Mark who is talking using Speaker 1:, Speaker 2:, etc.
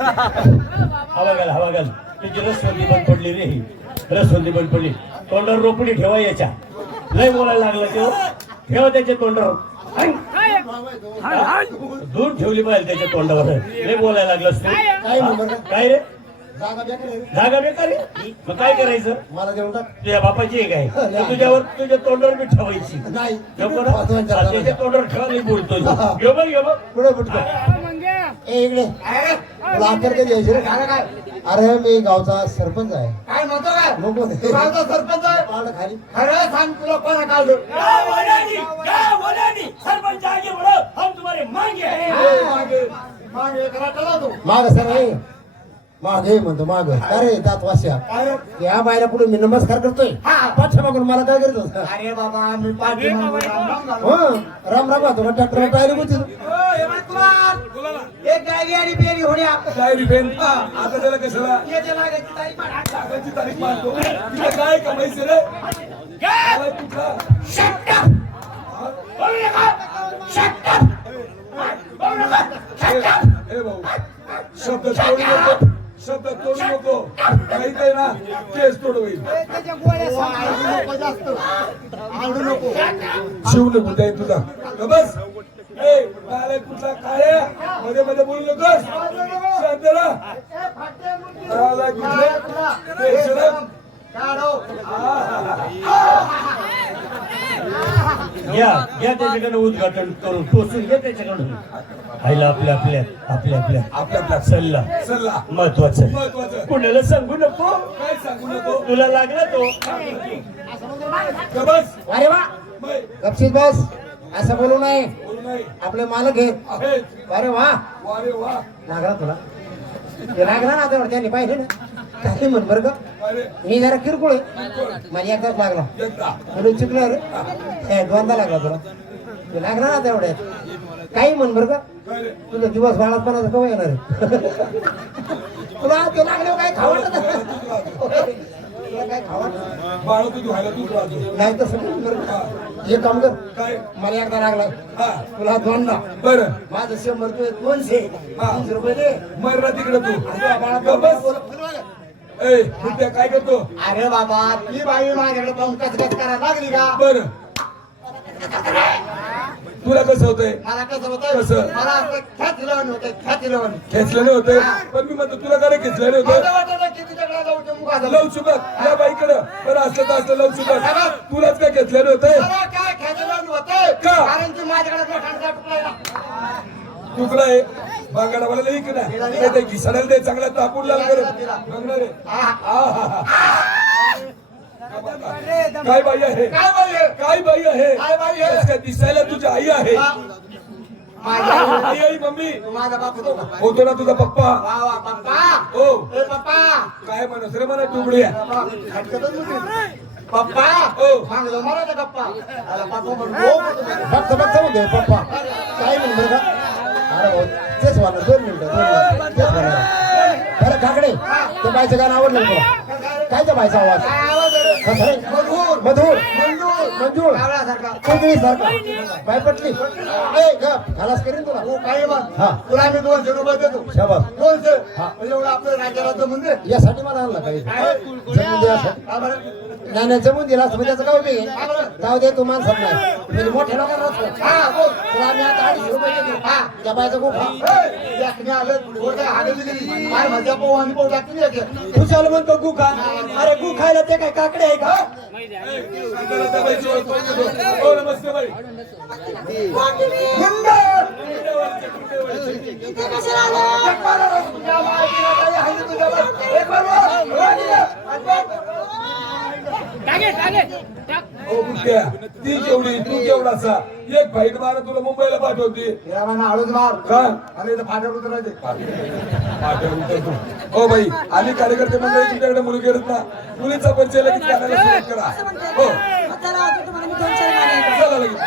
Speaker 1: तुझी रसवंती बंद पडली रे ही. रसवंती बंद पडली. तोंडावर रोपडी ठेवा याच्या. लय बोलायला लागलं तो. ठेवा त्याच्या तोंडावर. दूर ठेवली पाहिजे त्याच्या तोंडावर. लय बोलायला लागलं
Speaker 2: का?
Speaker 1: काय? रे?
Speaker 2: जागा बेकार आहे.
Speaker 1: आहे? मग काय करायचं?
Speaker 2: मला देऊन टाक.
Speaker 1: तुझ्या बापाची आहे काय? तर तुझ्यावर तुझ्या तोंडावर मी ठेवायची.
Speaker 2: नाही.
Speaker 1: तोंडावर ठेवा मी बोलतोय. घेऊ बघ
Speaker 2: ए इकडे. अखेर कधी यायची रे?
Speaker 3: काय
Speaker 2: अरे मी गावचा सरपंच आहे.
Speaker 3: काय म्हणतो काय?
Speaker 2: नको ते.
Speaker 3: तू गावचा सरपंच आहे?
Speaker 2: पाडलं खाली.
Speaker 3: खरं सांग तुला कोणा काढलं?
Speaker 1: सरपंच आगे बढ़ो हम तुम्हारे मांगे हैं
Speaker 3: मागे. मागे करा चला तू.
Speaker 2: माग सर आहे माग हे म्हणतो माग अरे दात वास्या
Speaker 3: काय
Speaker 2: या बायला पुढे मी नमस्कार करतोय
Speaker 3: हा.
Speaker 2: पाठ्या मागून मला काय करत होता
Speaker 3: अरे बाबा मी राम राम झालो.
Speaker 2: हो राम राम तुला ट्रॅक्टर टायर होती
Speaker 3: हे. एक गाडी आणि बेरी होण्या
Speaker 4: डायरी पेन आता त्याला कशाला
Speaker 3: याच्या लागायची तारीख
Speaker 4: मारतो तिला काय कमायचं रे हे शब्द तोडू तोडू नको. काही काही ना केस तोड होईल. शिव नको जाईल तुझा. बस. कुठला काय मध्ये मध्ये बोलू नकोस. शांत राहा.
Speaker 3: ए, फाटते मुंडी.
Speaker 4: काय कुठले.
Speaker 1: घ्या घ्या त्याच्याकडे उद्घाटन करून टोचून घ्या त्याच्याकडून. आईला आपल्या आपल्या आपल्या आपल्या.
Speaker 4: आपल्या
Speaker 1: सल्ला.
Speaker 4: सल्ला.
Speaker 1: महत्वाचं आहे.
Speaker 4: महत्वाचं
Speaker 1: कुणाला सांगू नको?
Speaker 4: काय सांगू नको?
Speaker 1: तुला लागला तो.
Speaker 4: का बस
Speaker 2: अरे वा.
Speaker 4: मै.
Speaker 2: गपशीत बस. असं बोलू
Speaker 4: नाही
Speaker 2: आपले मालक आहेत.
Speaker 4: आहेत.
Speaker 2: अरे वा.
Speaker 4: वारे वा.
Speaker 2: लागला तुला. ते लागला ना आता त्यांनी पाहिजे ना. काही म्हण बरं का. मी जरा किरकोळ मला एकदाच लागला. तुला चुकलं रे. दोनदा लागला तुला. ते लागला ना तेवढ्यात. काही म्हण बरं का.
Speaker 4: काय
Speaker 2: तुझा दिवस बाळापणाचा केव्हा येणार आहे? तुला ते लागले काय तुला काय
Speaker 4: बाळ तू राहतो
Speaker 2: नाही? हे काम कर.
Speaker 4: काय?
Speaker 2: मला एकदा लागला.
Speaker 4: हा.
Speaker 2: तुला दोनदा.
Speaker 4: बर.
Speaker 2: माझं शंभर तुझे दोनशे. रुपये दे.
Speaker 4: मर ना तिकडे तू.
Speaker 2: तुझ्या
Speaker 4: काय करतो?
Speaker 3: अरे बाबा ती बाई माझ्याकडे पाहून कचकच करायला लागली का?
Speaker 4: बर. तुला कसं होतंय?
Speaker 3: मला कसं
Speaker 4: कसं?
Speaker 3: होतं मला असं
Speaker 4: खेचलं नाही होतंय? पण मी म्हणतो तुला काय खेचलं नाही
Speaker 3: माझं
Speaker 4: होतं
Speaker 3: वाटलं की तुझ्याकडे जाऊ ते मुखात
Speaker 4: लव चुकत या बाईकडं. बरं असलं तर असलं लव चुकत तुलाच काय घेतलं
Speaker 3: मला काय होतं
Speaker 4: का?
Speaker 3: कारण की माझ्याकडे तुकडा आहे.
Speaker 4: बागाडावाला ते घिसाडायला दे चांगला तापून लाल कर. बघणार आहे. आहाहा. काय बाई आहे?
Speaker 3: काय बाई आहे?
Speaker 4: काय बाई आहे?
Speaker 3: काय बाई आहे?
Speaker 4: कस काय दिसायला तुझी आई आहे?
Speaker 3: आई-
Speaker 4: मम्मी.
Speaker 3: तू होतो
Speaker 4: ना तुझा पप्पा.
Speaker 3: वा वा पप्पा.
Speaker 4: हो.
Speaker 3: ए पप्पा.
Speaker 4: काय म्हणत रे म्हणा
Speaker 3: होती. पप्पा
Speaker 4: हो.
Speaker 3: मला ते पप्पा. अरे पप्पा हो म्हणतो
Speaker 2: म्हणते पप्पा. काय म्हण बरं का? अरे भाऊ तेच म्हणणार दोन मिनिटं दोन मिनिटं. तेच म्हणणार बरं काकडे ते बायचं गाणं आवडलं का तुला? काय त्या बायचा आवाज?
Speaker 3: काय आहे?
Speaker 2: कसा रे?
Speaker 3: मधुर
Speaker 2: मंजूळ. कोकणी सारखा बाय पटली ए गप खलास करीन तुला?
Speaker 3: हो काही बघ
Speaker 2: हा.
Speaker 3: तुला आम्ही दोनशे रुपये देतो.
Speaker 2: शाबास
Speaker 3: दोनशे
Speaker 2: हा.
Speaker 3: म्हणजे एवढं आपलं जमून दे
Speaker 2: यासाठी मला आणला काही जमून द्यासाठी
Speaker 3: का बरं?
Speaker 2: नाही नाही जमून दिला असं त्याचं काय उपयोग आहे जाऊ दे तू माणसात नाही म्हणजे मोठ्या लोकांना.
Speaker 3: हा.
Speaker 2: तुला आम्ही आता अडीचशे रुपये देतो
Speaker 3: हा.
Speaker 2: त्या बायचा
Speaker 3: येते.
Speaker 2: खुशाल म्हणतो गु खा अरे गु खायला ते काय काकडे आहे का.
Speaker 4: हो नमस्ते बाई
Speaker 3: हुंडा! एक बार आला तुझ्या मायकीला काही हानी तुझ्यावर. एक बार बोल. हो, ठीक
Speaker 4: ती केवढी तू एक फाईट मार तुला मुंबईला पाठवते.
Speaker 3: हळूच मार.
Speaker 4: का
Speaker 3: आणि इथं फाट्यावर उतरायचे.
Speaker 4: पाठवून उतरतो. हो बाई आम्ही कार्यकर्ते मंडळी तुमच्याकडे मुली करत ना. मुलीचा परिचय लगेच सुरुवात करा. हो. चला लगेच.